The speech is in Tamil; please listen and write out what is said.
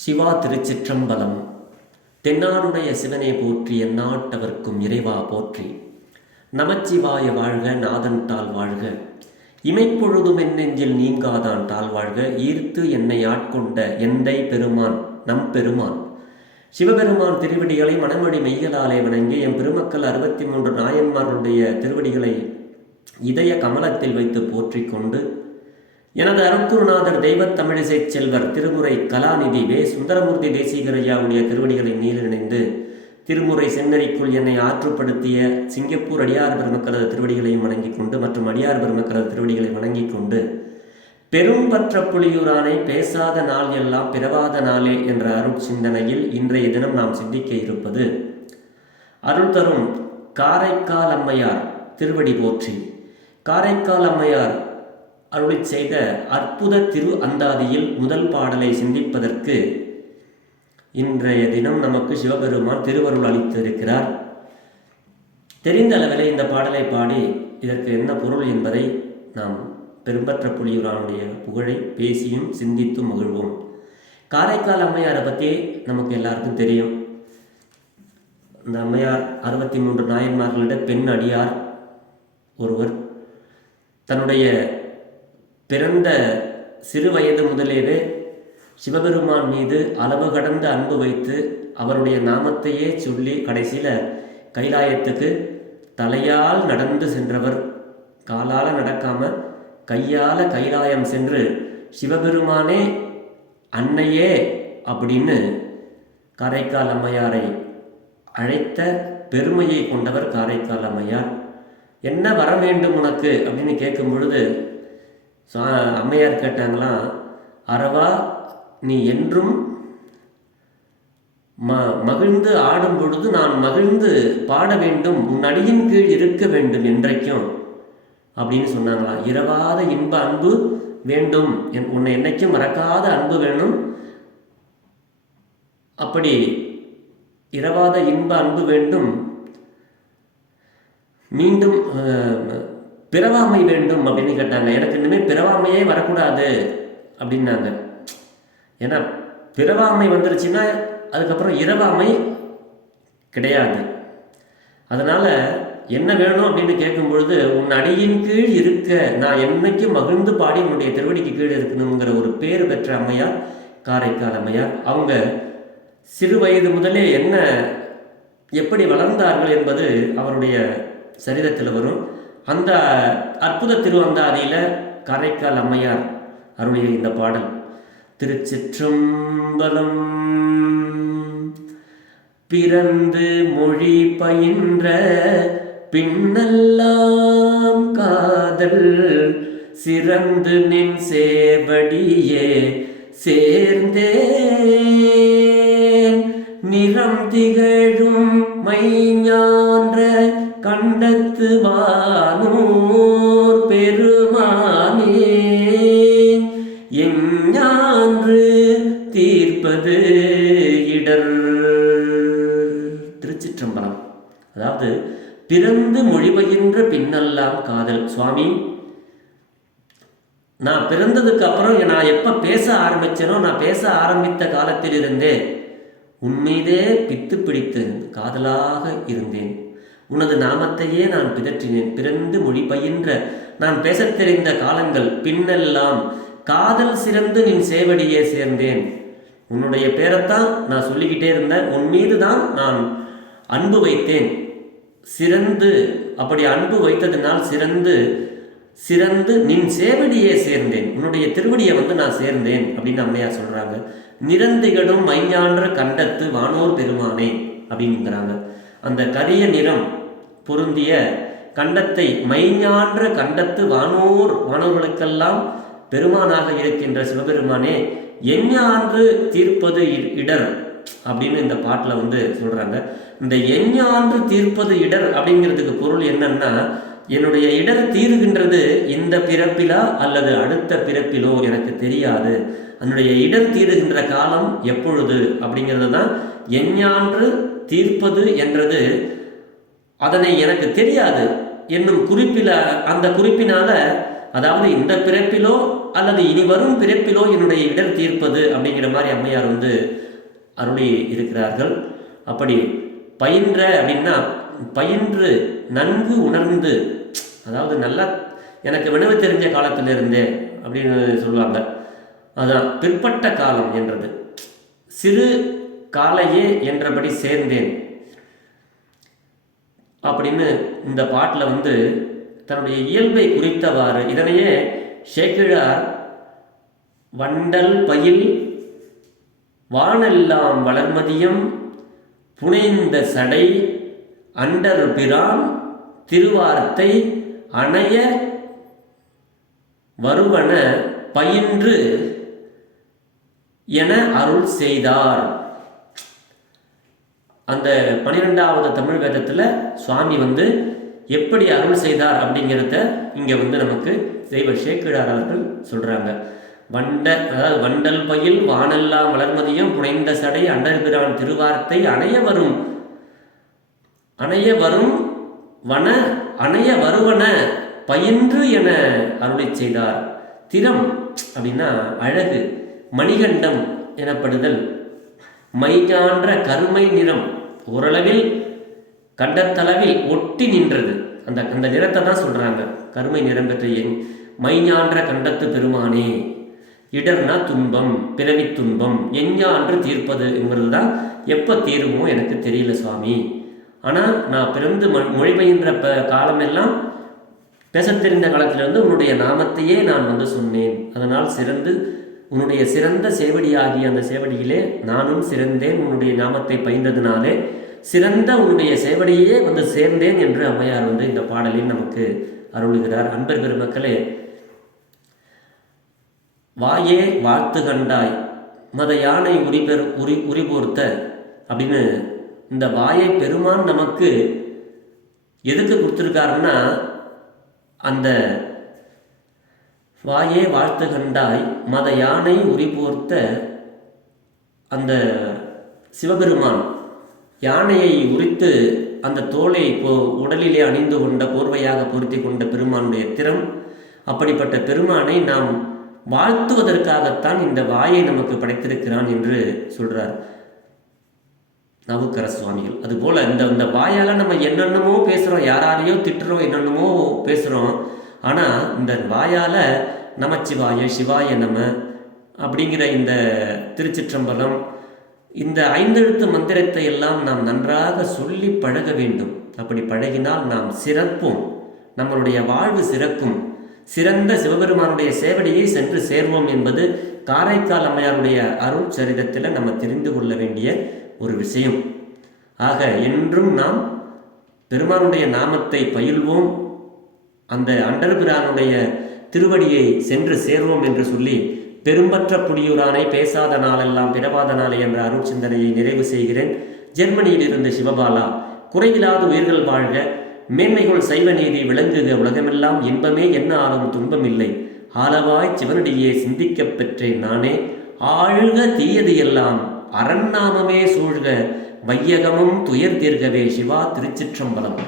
சிவா திருச்சிற்றம்பலம். தென்னாடுடைய சிவனே போற்றி, எந்நாட்டவர்க்கும் இறைவா போற்றி. நமச்சிவாய வாழ்க, நாதன் தாள் வாழ்க. இமைப்பொழுதும் என் நெஞ்சில் நீங்காதான் தாள் வாழ்க. ஈர்த்து என்னை ஆட்கொண்ட எந்தை பெருமான் நம் பெருமான் சிவபெருமான் திருவடிகளை மனமொழி மெய்களாலே வணங்கி எம் பெருமக்கள் 63 நாயன்மார்களுடைய திருவடிகளை இதய கமலத்தில் வைத்து போற்றிக் கொண்டு எனது அருட்குருநாதர் தெய்வத் தமிழிசைச் செல்வர் திருமுறை கலாநிதி வே சுந்தரமூர்த்தி தேசிகரையாவுடைய திருவடிகளை நீரில் இணைந்து திருமுறை செந்நெறிக்குள் என்னை ஆற்றுப்படுத்திய சிங்கப்பூர் அடியார் பெருமக்களது திருவடிகளையும் வணங்கிக் கொண்டு மற்றும் அடியார் பெருமக்களது திருவடிகளை வணங்கிக் கொண்டு பெரும்பற்ற புலியூரானை பேசாத நாள் எல்லாம் பிறவாத நாளே என்ற அருட் சிந்தனையில் இன்றைய தினம் நாம் சிந்திக்க இருப்பது அருள் தரும் காரைக்கால் அம்மையார் திருவடி போற்றி. காரைக்கால் அம்மையார் அருளி செய்த அற்புத திரு அந்தாதியில் முதல் பாடலை சிந்திப்பதற்கு இன்றைய தினம் நமக்கு சிவபெருமான் திருவருள் அளித்திருக்கிறார். தெரிந்த அளவிலே இந்த பாடலை பாடி இதற்கு என்ன பொருள் என்பதை நாம் பெரும்பற்ற புலியூரானுடைய புகழை பேசியும் சிந்தித்தும் மகிழ்வோம். காரைக்கால் அம்மையாரை பற்றி நமக்கு எல்லாருக்கும் தெரியும். இந்த அம்மையார் 63 நாயன்மார்களிட பெண் அடியார் ஒருவர். தன்னுடைய பிறந்த சிறு வயது முதலேவே சிவபெருமான் மீது அளவு கடந்த அன்பு வைத்து அவருடைய நாமத்தையே சொல்லி கடைசியில் கைலாயத்துக்கு தலையால் நடந்து சென்றவர். காலால் நடக்காமல் கையால் கைலாயம் சென்று சிவபெருமானே அன்னையே அப்படின்னு காரைக்கால் அம்மையாரை அழைத்த பெருமையை கொண்டவர் காரைக்கால் அம்மையார். என்ன வர வேண்டும் உனக்கு அப்படின்னு கேட்கும் பொழுது அம்மையார் கேட்டாங்களாம், அறவா நீ என்றும் மகிழ்ந்து ஆடும் பொழுது நான் மகிழ்ந்து பாட வேண்டும், உன் அடியின் கீழ் இருக்க வேண்டும் என்றைக்கும் அப்படின்னு சொன்னாங்களாம். இரவாத இன்ப அன்பு வேண்டும், உன்னை என்னைக்கும் மறக்காத அன்பு வேணும். அப்படி இரவாத இன்ப அன்பு வேண்டும், மீண்டும் பிறவாமை வேண்டும் அப்படின்னு கேட்டாங்க. எனக்கு இனிமேல் பிறவாமையே வரக்கூடாது அப்படின்னாங்க. ஏன்னா பிறவாமை வந்துருச்சுன்னா அதுக்கப்புறம் இரவாமை கிடையாது. அதனால் என்ன வேணும் அப்படின்னு கேட்கும் பொழுது உன் அடியின் கீழ் இருக்க நான் என்னைக்கும் மகிழ்ந்து பாடி உன்னுடைய திருவடிக்கு கீழ் இருக்கணுங்கிற ஒரு பேர் பெற்ற அம்மையார் காரைக்கால் அம்மையார். அவங்க சிறு வயது முதலே என்ன எப்படி வளர்ந்தார்கள் என்பது அவருடைய சரிதத்தில் வரும். அந்த அற்புத திருவந்தாதியில் காரைக்கால் அம்மையார் அருளிய இந்த பாடல் திருச்சிற்றம்பலம். பிறந்து மொழி பயின்ற பின்னெல்லாம் காதல் சிறந்து நின் சேவடியே சேர்ந்தேன் நிறம் திகழும் மைஞான்ற கண்டத்து வானூர் பெருமானே எஞ்ஞான்று தீர்ப்பது இடர். திருச்சிற்றம்பலம். அதாவது பிறந்து மொழிபெயர்ன்ற பின்னெல்லாம் காதல். சுவாமி, நான் பிறந்ததுக்கு அப்புறம் நான் எப்ப பேச ஆரம்பிச்சேனோ நான் பேச ஆரம்பித்த காலத்தில் இருந்தே உன்மீதே பித்து பிடித்து காதலாக இருந்தேன். உனது நாமத்தையே நான் பிதற்றினேன். பிறந்து மொழி பயின்ற நான் பேசத் தெரிந்த காலங்கள் பின்னெல்லாம் காதல் சிறந்து நின் சேவடியே சேர்ந்தேன். உன்னுடைய பேரைத்தான் நான் சொல்லிக்கிட்டே இருந்தேன். உன் மீது தான் நான் அன்பு வைத்தேன். சிறந்து அப்படி அன்பு வைத்ததினால் சிறந்து நின் சேவடியே சேர்ந்தேன். உன்னுடைய திருவடியை நான் சேர்ந்தேன் அப்படின்னு அம்மையார் சொல்றாங்க. நிறந்திகடும் மைஞான்ற கண்டத்து வானோர் பெருமானே அப்படிங்கிறாங்க. அந்த கரிய நிறம் பொருந்திய கண்டத்தை மைஞான்ற கண்டத்து வானோர்களுக்கெல்லாம் பெருமானாக இருக்கின்ற சிவபெருமானே எஞ்ஞான்று தீர்ப்பது இடர் அப்படின்னு இந்த பாட்டில் சொல்றாங்க. இந்த எஞ்ஞான்று தீர்ப்பது இடர் அப்படிங்கிறதுக்கு பொருள் என்னன்னா, என்னுடைய இடர் தீருகின்றது இந்த பிறப்பிலா அல்லது அடுத்த பிறப்பிலோ எனக்கு தெரியாது. அதனுடைய இடர் தீருகின்ற காலம் எப்பொழுது அப்படிங்கிறது தான் எஞ்ஞான்று தீர்ப்பது என்றது. அதனை எனக்கு தெரியாது என்னும் குறிப்பில் அந்த குறிப்பினால, அதாவது இந்த பிறப்பிலோ அல்லது இனி வரும் பிறப்பிலோ என்னுடைய இடர் தீர்ப்பது அப்படிங்கிற மாதிரி அம்மையார் அருளி இருக்கிறார்கள். அப்படி பயின்ற அப்படின்னா பயின்று நன்கு உணர்ந்து, அதாவது நல்லா எனக்கு வினவு தெரிஞ்ச காலத்திலிருந்தே அப்படின்னு சொல்லுவாங்க. அதான் பிற்பட்ட காலம் என்றது. சிறு காலையே என்றபடி சேர்ந்தேன் அப்படின்னு இந்த பாட்டில் தன்னுடைய இயல்பை குறித்தவாறு இதனையே சேக்கிழார் வண்டல் பயில் வானெல்லாம் வளர்மதியம் புனைந்த சடை அண்டர் பிரான் திருவார்த்தை அணைய வருவன பயின்று என அருள் செய்தார். அந்த 12வது தமிழ் வேதத்தில் சுவாமி எப்படி அருள் செய்தார் அப்படிங்கிறத இங்கே நமக்கு தெய்வ சேக்கிழார் அவர்கள் சொல்கிறாங்க. அதாவது வண்டல் பயில் வானெல்லாம் வளர்மதியம் புனைந்த சடை அண்டர்பிரான் திருவார்த்தை அணைய வரும் வன அணைய வருவன பயின்று என அருளை செய்தார். திறம் அப்படின்னா அழகு, மணிகண்டம் எனப்படுதல், மைஞான்ற கருமை நிறம் ஓரளவில் கண்டத்தளவில் ஒட்டி நின்றது. அந்த நிறத்தை தான் சொல்றாங்க. கருமை நிறம் பெற்ற மைஞான்ற கண்டத்து பெருமானே, இடர்னா துன்பம், பிறவி துன்பம், எஞ்ஞான்று தீர்ப்பது என்கிறது தான். எப்போ தீருமோ எனக்கு தெரியல சுவாமி, ஆனால் நான் பிறந்து மொழி பயின்ற காலமெல்லாம் பேச தெரிந்த காலத்திலிருந்து உன்னுடைய நாமத்தையே நான் சொன்னேன். அதனால் உன்னுடைய சிறந்த சேவடியாகிய அந்த சேவடியிலே நானும் சிறந்தேன். உன்னுடைய நாமத்தை பயின்றதுனாலே சிறந்த உன்னுடைய சேவடியே சேர்ந்தேன் என்று அம்மையார் இந்த பாடலில் நமக்கு அருளுகிறார். அன்பர் பெருமக்களே, வாயே வாழ்த்து கண்டாய் மத யானை உரிபோர்த்த அப்படின்னு இந்த வாயை பெருமான் நமக்கு எதுக்கு கொடுத்துருக்காருன்னா, அந்த வாயே வாழ்த்து கண்டாய் மத யானை உரிபோர்த்த அந்த சிவபெருமான் யானையை உரித்து அந்த தோலை உடலிலே அணிந்து கொண்ட போர்வையாக பொருத்தி கொண்ட பெருமானுடைய திறம். அப்படிப்பட்ட பெருமானை நாம் வாழ்த்துவதற்காகத்தான் இந்த வாயை நமக்கு படைத்திருக்கிறான் என்று சொல்றார் நாவுக்கரசு சுவாமிகள். அதுபோல இந்த வாயால் நம்ம என்னென்னமோ பேசுகிறோம், யாரையோ திட்டுறோம், என்னென்னமோ பேசுகிறோம். ஆனால் இந்த வாயால் நமச்சிவாய சிவாய நம அப்படிங்கிற இந்த திருச்சிற்றம்பலம், இந்த 5 எழுத்து மந்திரத்தை எல்லாம் நாம் நன்றாக சொல்லி பழக வேண்டும். அப்படி பழகினால் நாம் சிறப்போம், நம்மளுடைய வாழ்வு சிறக்கும், சிறந்த சிவபெருமானுடைய சேவடியை சென்று சேர்வோம் என்பது காரைக்கால் அம்மையாருடைய அருள் சரிதத்தில் நம்ம தெரிந்து கொள்ள வேண்டிய ஒரு விஷயம். ஆக என்றும் நாம் பெருமானுடைய நாமத்தை பயில்வோம், அந்த அண்டர்பிரானுடைய திருவடியை சென்று சேர்வோம் என்று சொல்லி பெரும்பற்ற புடியூரானை பேசாத நாளெல்லாம் பிறவாத நாளை என்ற அருள் சிந்தனையை நிறைவு செய்கிறேன். ஜெர்மனியில் இருந்து சிவபாலா. குறைவில்லாத உயிர்கள் வாழ்க, மேன்மைகள் சைவ நீதி விளங்குக, உலகமெல்லாம் இன்பமே என்ன ஆளும் துன்பமில்லை, ஆளவாய் சிவனடியே சிந்திக்கப் பெற்றேன் நானே, ஆழ்க தீயது எல்லாம் அரண்நாமமே சூழ்க, வையகமும் துயர் தீர்கவே. சிவா. திருச்சிற்றம்பலம்.